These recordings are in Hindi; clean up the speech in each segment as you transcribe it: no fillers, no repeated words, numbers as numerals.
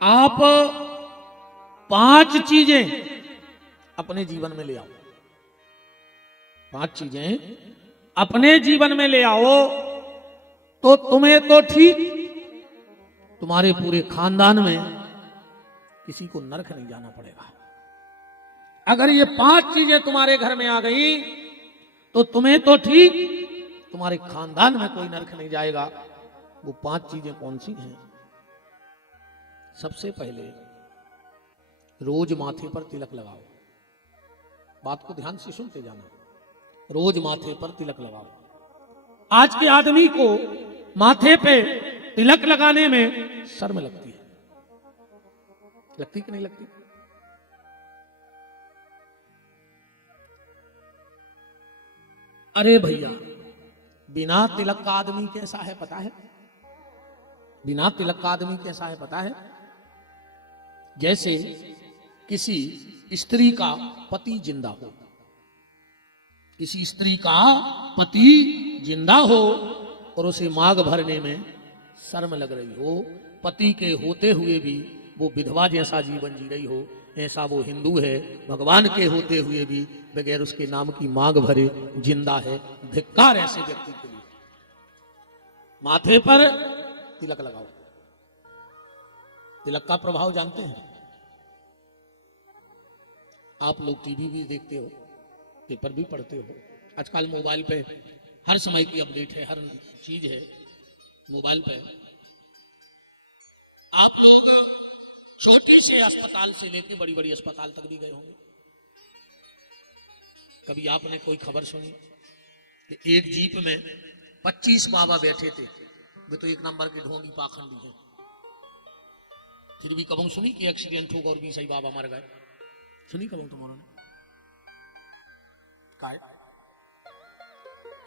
आप 5 चीजें अपने जीवन में ले आओ, 5 चीजें अपने जीवन में ले आओ तो तुम्हें तो ठीक, तुम्हारे पूरे खानदान में किसी को नरक नहीं जाना पड़ेगा। अगर ये 5 चीजें तुम्हारे घर में आ गई तो तुम्हें तो ठीक, तुम्हारे खानदान में कोई नरक नहीं जाएगा। वो 5 चीजें कौन सी हैं? सबसे पहले रोज माथे पर तिलक लगाओ। बात को ध्यान से सुनते जाना। रोज माथे पर तिलक लगाओ। आज के आदमी को माथे पे तिलक लगाने में शर्म लगती है, लगती कि नहीं लगती? अरे भैया, बिना तिलक का आदमी कैसा है पता है? बिना तिलक का आदमी कैसा है पता है? जैसे किसी स्त्री का पति जिंदा हो, किसी स्त्री का पति जिंदा हो और उसे मांग भरने में शर्म लग रही हो, पति के होते हुए भी वो विधवा जैसा जीवन जी रही हो, ऐसा वो हिंदू है, भगवान के होते हुए भी बगैर उसके नाम की मांग भरे जिंदा है। धिक्कार ऐसे व्यक्ति के लिए। माथे पर तिलक लगाओ। तिलक का प्रभाव जानते हैं आप लोग? टीवी भी देखते हो, पेपर भी पढ़ते हो, आजकल मोबाइल पे हर समय की अपडेट है, हर चीज है मोबाइल पे। आप लोग छोटी से अस्पताल से लेकर बड़ी बड़ी अस्पताल तक भी गए होंगे। कभी आपने कोई खबर सुनी कि एक जीप में 25 बाबा बैठे थे? वे तो एक नंबर के ढोंगी पाखंडी हैं, फिर भी कभी सुनी कि एक्सीडेंट होगा और 20 बाबा मर गए? सुनी कभी तुम्हारों ने?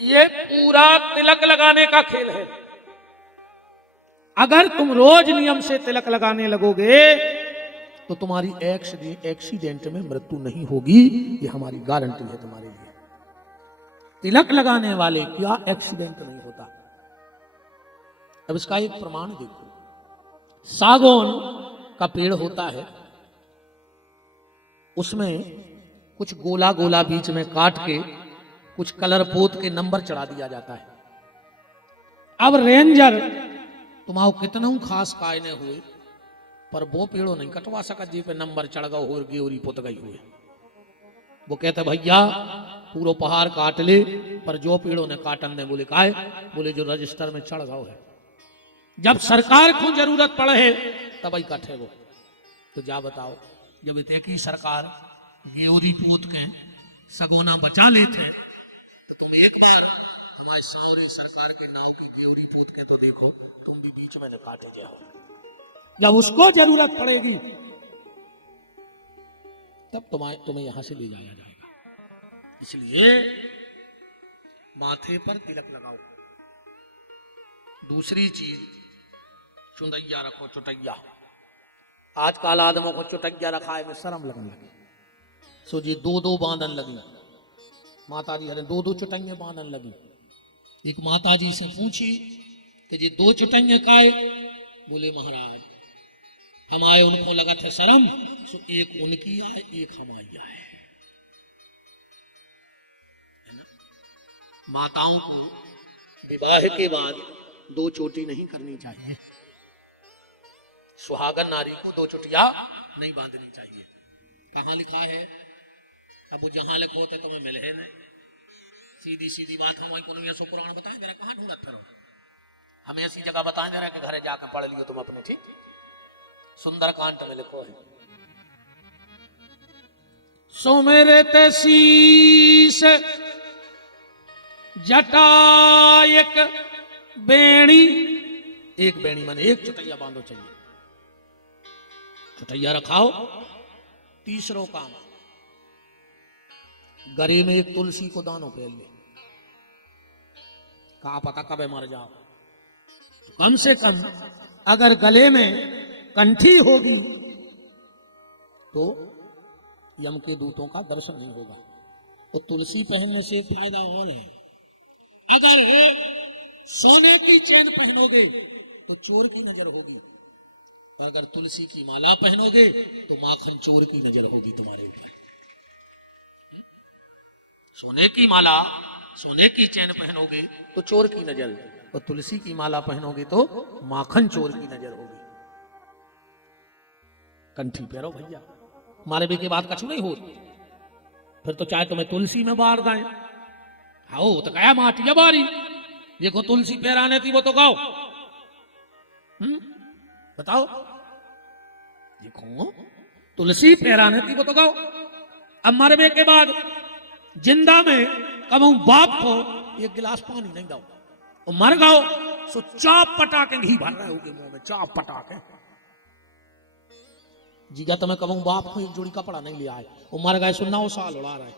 ये पूरा तिलक लगाने का खेल है। अगर तुम रोज नियम से तिलक लगाने लगोगे तो तुम्हारी एक्सीडेंट में मृत्यु नहीं होगी, ये हमारी गारंटी है तुम्हारे लिए। तिलक लगाने वाले क्या एक्सीडेंट नहीं होता। अब इसका एक प्रमाण देखो। सागौन का पेड़ होता है, उसमें कुछ गोला गोला बीच में काट के कुछ कलर पोत के नंबर चढ़ा दिया जाता है। अब रेंजर तुम्हारो कितना खास कायने हुए पर वो पेड़ों नहीं कटवा सका जी पे नंबर चढ़ गए हो गेवरी पोत गई हुए। वो कहते भैया पूरा पहाड़ काट ले, पर जो पेड़ों ने काटन ने बोले काहे? बोले जो रजिस्टर में चढ़ गए है, जब सरकार को जरूरत पड़े तब ही कटे वो। तो जा बताओ, जब इतने की सरकार गेवरी पोत के सगोना बचा लेते तो तुम एक बार हमारे सामने सरकार के नाव की गेवरी पोत के तो देखो, तुम भी बीच में न काटे जाओ। जब उसको जरूरत पड़ेगी तब तुम्हें यहां से ले जाया जाएगा। इसलिए माथे पर तिलक लगाओ। दूसरी चीज, चुंदैया रखो, चुटैया। आजकल आदमों को चुटैया रखा है में शर्म लगने लगी। सो जी 2-2 बांधन लगी। माता जी हरे 2-2 चुटैया बांधन लगी। एक माता जी से पूछी कि जी 2 चुटैया काहे? बोले महाराज हम आए, उनको लगा था शर्म, सो एक उनकी आए एक हमारी आए। माताओं को विवाह के बाद 2 चोटी नहीं करनी चाहिए। सुहागन नारी को 2 चोटियां नहीं बांधनी चाहिए। कहां लिखा है? अब वो जहां लिखो होते तुम्हें मिले है नहीं। सीधी सीधी बात हमारे को सो पुराण बताए जरा, कहां ढूंढत फिरो? हमें ऐसी जगह बताएं जरा कि घरे जाकर पढ़ लियो तुम अपने। ठीक, सुंदरकांड में लिखो है, सो मेरे तैसीस जटा एक बेणी। एक बेणी माने एक चुटैया बांधो चाहिए। चुटैया रखाओ। तीसरो काम, गले में एक तुलसी को दानो पहन ले। कहा पता कब मर जाओ, तो कम से कम अगर गले में कंठी होगी तो यम के दूतों का दर्शन नहीं होगा। तो तुलसी पहनने से एक फायदा और है, अगर सोने की चेन पहनोगे तो चोर की नजर होगी, अगर तुलसी की माला पहनोगे तो माखन चोर की नजर होगी तुम्हारे ऊपर। सोने की माला, सोने की चैन पहनोगे तो चोर की नजर, और तुलसी की माला पहनोगे तो माखन चोर की नजर होगी। कंठी पहरो भैया, मालवे के बाद कछु नहीं हो, फिर तो चाहे तुम्हें तुलसी में बार दें। हाँ तो कया माटी है बारी, देखो तुलसी पहराने थी वो तो गाओ। बताओ, देखो तुलसी पहराने थी वो तो गाओ। अब मरवे के बाद जिंदा में कब बाप को एक गिलास पानी नहीं दो, और मर गाओ सो चाप पटाके घी भर रहे होगे मुंह में, चाप पटाके। जीगा तुम्हें कब बाप को एक जोड़ी कपड़ा नहीं लिया है, वो मर गए सो 9 साल उड़ा रहे।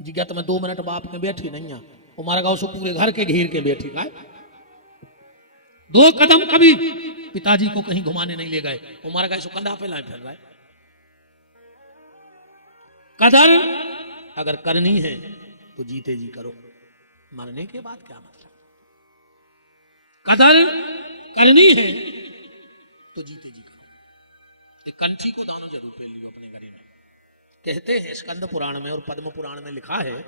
जीगा तुम्हें 2 मिनट बाप के बैठी नहीं है, वो मर गाओ सो पूरे घर के घेर के बैठी गए। 2 कदम कभी पिताजी को कहीं घुमाने नहीं ले गए, वो मर गए सो कंधा पे लाए फिर रहे। कदर अगर करनी है तो जीते जी करो, मरने के बाद क्या मतलब। कदर करनी है तो जीते जी करो। एक कंठी को दानो जरूर पहन लियो अपने गले में। कहते हैं स्कंद पुराण में और पद्म पुराण में लिखा है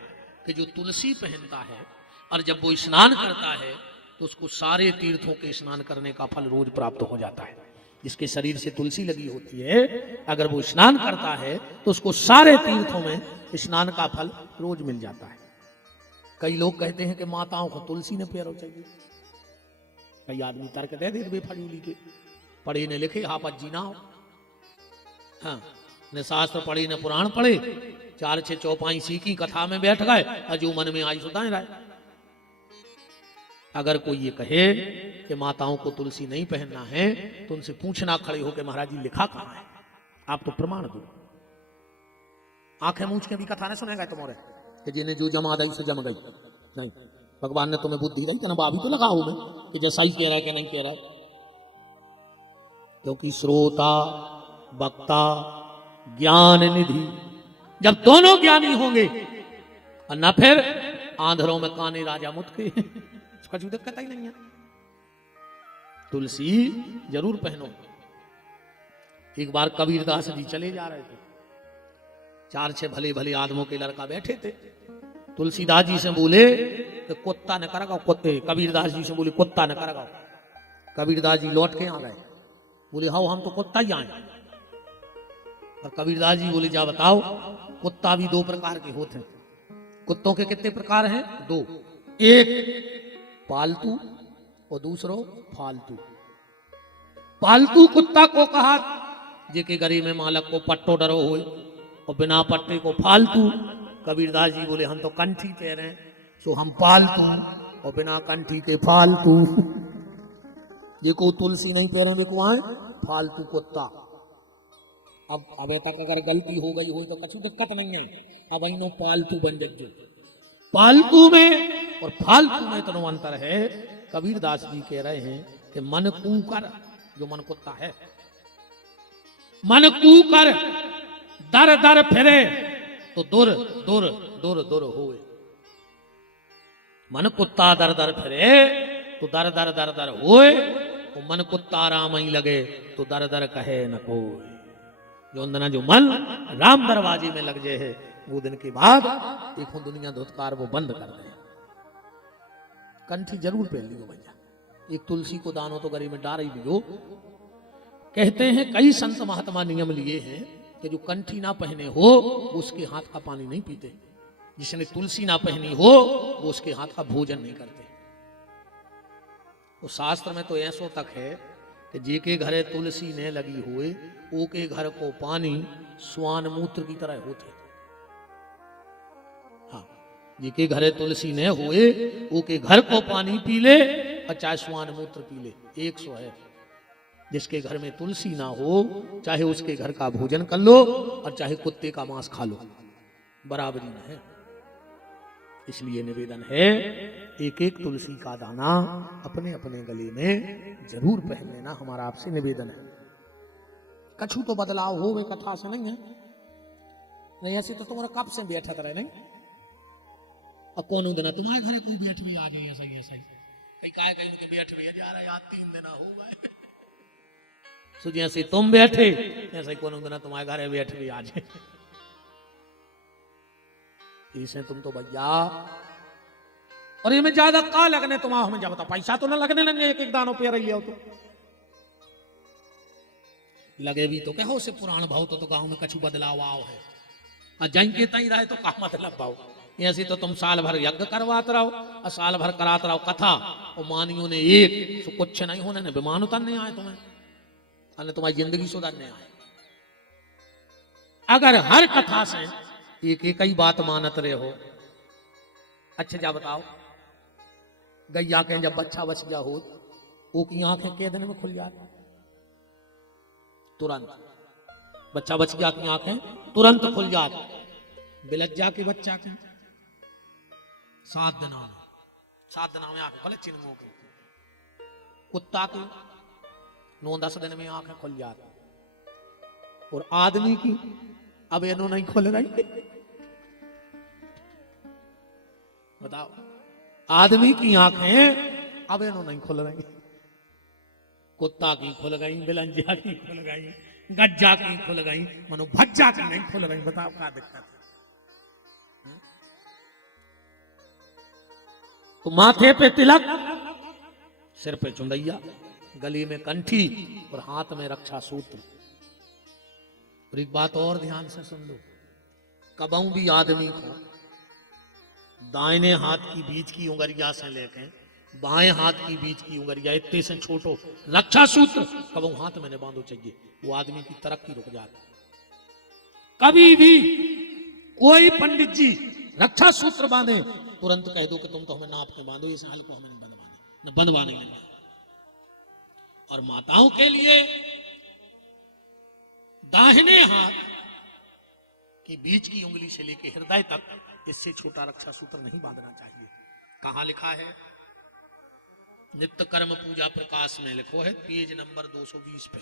कि जो तुलसी पहनता है और जब वो स्नान करता है तो उसको सारे तीर्थों के स्नान करने का फल रोज प्राप्त हो जाता है। जिसके शरीर से तुलसी लगी होती है, अगर वो स्नान करता है तो उसको सारे तीर्थों में स्नान का फल रोज मिल जाता है। कई लोग कहते हैं कि माताओं को तुलसी ने पैरों चाहिए। कई आदमी तर्क दे दे फजूली के, पढ़े ने लिखे हापत जीना हो। हाँ, ने शास्त्र पढ़े ने पुराण पढ़े, 4-6 चौपाई सीखी, कथा में बैठ गए, अजू मन में आई सुधाए रहे। अगर कोई ये कहे कि माताओं को तुलसी नहीं पहनना है तो उनसे पूछना खड़े हो कि महाराज जी लिखा कहां है, आप तो प्रमाण दो। आंखें मूछ के भी कथा नहीं सुनेगा तुम्हारे कि जिन्हें जो जमा दई से जम गई। नहीं, भगवान ने तुम्हें बुद्धि दी तो ना, भी तो लगाओ में कि जैसा ही कह रहा है कि नहीं कह रहा है। क्योंकि श्रोता वक्ता ज्ञान निधि, जब दोनों ज्ञानी होंगे और न फिर आंधरों में काने राजा मुटके, कुछ दिक्कत ही नहीं है। तुलसी जरूर पहनो। एक बार कबीरदास जी चले जा रहे थे, 4-6 भले भले आदमों के लड़का बैठे थे। तुलसीदास जी से बोले कि कुत्ता न करगाओ, कुत्ते। कबीरदास जी से बोले कुत्ता न करगाओ। कबीरदास जी लौट के आ गए, बोले हाँ हम तो कुत्ता ही आए। और कबीरदास जी बोले जा बताओ, कुत्ता भी 2 प्रकार के होते हैं। कुत्तों के कितने प्रकार हैं? 2, एक पालतू और दूसरो फालतू। पालतू कुत्ता को कहा जेके गरी में मालक को पट्टो डरो हो, और बिना पट्टे को फालतू। कबीरदास जी बोले हम तो कंठी कह रहे हैं, सो हम पालतू और बिना कंठी के फालतू। देखो तुलसी नहीं पैरों में को आए फालतू कुत्ता। अब तक अगर गलती हो गई हो तो कुछ दिक्कत नहीं है, अब इन पालतू बन जो। पालतू में और फालतू में तो अंतर है। कबीरदास जी कह रहे हैं कि मन कूकर, जो मन कुत्ता है, मन कूकर दर दर फिरे तो दुर दुर दुर दुर होए। मन कुत्ता दर दर फिरे तो दर दर दर दर होए, तो मन कुत्ता राम ही लगे तो दर दर कहे न कोई। जो मन राम दरवाजे में लग जाए है, वो दिन के बाद देखो दुनिया धुतकार वो बंद कर दे। कंठी जरूर पहन लियो भैया। एक तुलसी को दानो तो गरी में डार ही लियो। कहते हैं कई संत महात्मा नियम लिए हैं कि जो कंठी ना पहने हो वो उसके हाथ का पानी नहीं पीते, जिसने तुलसी ना पहनी हो वो उसके हाथ का भोजन नहीं करते। तो शास्त्र में तो ऐसो तक है कि जे के घरे तुलसी ने लगी हुए ओ के घर को पानी स्वान मूत्र की तरह होते। हाँ, जे के घरे तुलसी ने हुए ओ के घर को पानी पी ले और चाहे स्वान मूत्र पी ले, 100 है। जिसके घर में तुलसी ना हो चाहे उसके घर का भोजन कर लो और चाहे कुत्ते का मांस खा लो, बराबरी में है। इसलिए निवेदन है एक एक तुलसी का दाना अपने अपने गले में जरूर पहन लेना, हमारा आपसे निवेदन है। कछु तो बदलाव हो वे कथा से नहीं है, नहीं ऐसे तो तुम्हारा कब से बैठत रहे नहीं। और कौन दिन तुम्हारे घरे कोई बैठ भी आ जाए ऐसा ही कहीं काय कहीं बैठ भी जा रहा है 3 दिन हो गए। सो जैसे तुम बैठे ऐसे कोनो दिन तुम्हारे घर बैठ भी आज इसे तुम तो भैया। और ये में ज्यादा का लगने तुम हमें जब बता पैसा तो ना लगने लगे एक एक दानों पे रही हो तो लगे भी तो कहो से पुराण भाव तो गांव में कछु बदलाव आओ है और जहीं के तहीं रहे तो का मतलब भाव। ऐसे तो तुम साल भर यज्ञ करवाते रहो और साल भर कराते रहो कथा और मानियों ने एक सो कुछ नहीं होने ने विमान उतरने आए तुम्हें अने तुम्हारी जिंदगी सुधारने आए। अगर हर कथा से एक एक ही बात मानत रहे हो। अच्छा जा बताओ गैया के जब बच्चा बच गया हो वो की आंखें के दिन में खुल जाती तुरंत बच्चा बच गया की आंखें तुरंत खुल जाती। बिलज्जा के बच्चा के 7 दिनों में आंखें भले चिन्हों के कुत्ता के 9-10 दिन में आंखें खुल जाती और आदमी की अब इन्हों नहीं खुल रही। बताओ आदमी की आंखें अब इन्हों नहीं खुल रही कुत्ता की खुल गई बिलंजा की खुल गई गज्जा की खुल गई मनो भज्जा की नहीं खुल रही। बताओ क्या दिक्कत है। तो माथे पे तिलक सिर पे चुंदैया गली में कंठी और हाथ में रक्षा सूत्र। और एक बात और ध्यान से सुन लो कबहू भी आदमी को दाहिने हाथ की बीच की उंगलिया से लेके बाएं हाथ की बीच की उंगलिया इतने से छोटो रक्षा सूत्र कबहू हाथ में न बांधो चाहिए वो आदमी की तरक्की रुक जाती। कभी भी कोई पंडित जी रक्षा सूत्र बांधे तुरंत कह दो कि तुम तो हमें नाप के बांधो इस हाल को हमें नहीं बंधवाने न बंधवाने नहीं। और माताओं के लिए दाहिने हाथ के बीच की उंगली से लेकर हृदय तक इससे छोटा रक्षा सूत्र नहीं बांधना चाहिए। कहां लिखा है नित्य कर्म पूजा प्रकाश में लिखो है पेज नंबर 220 पे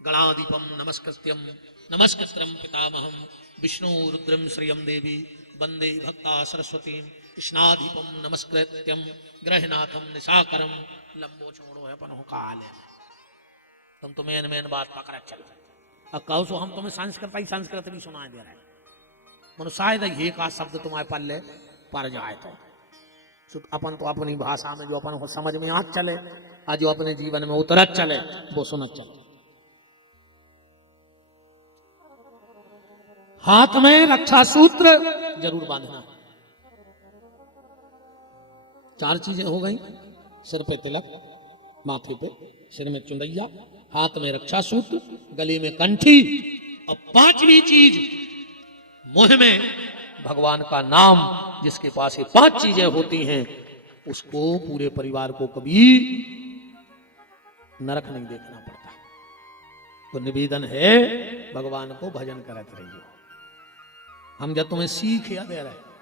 गणाधिपम नमस्कृत्यम पितामहम विष्णु रुद्रम श्रियम देवी वंदे भक्ता सरस्वती कृष्णाधिपम नमस्कृत्यम ग्रहनाथम निशाकरम लंबो छोड़ो है पनो काल है। तुम तो मेन बात पकड़ चल अब कहो सो हम तुम्हें संस्कृत भी सुनाए दे रहे मनो शायद ये का शब्द तुम्हारे पल्ले पड़ जाए तो अपन तो अपनी भाषा में जो अपन को समझ में आग चले आज जो अपने जीवन में उतरत चले वो सुनत चले। हाथ में रक्षा सूत्र जरूर बांधना। 4 चीजें हो गई सिर पे तिलक माथे पे सिर में चुंदैया हाथ में रक्षा सूत्र गले में कंठी और 5वीं चीज मुंह में भगवान का नाम। जिसके पास ये 5 चीजें होती हैं उसको पूरे परिवार को कभी नरक नहीं देखना पड़ता। तो निवेदन है भगवान को भजन करते रहिए। हम जब तुम्हें सीख या दे रहे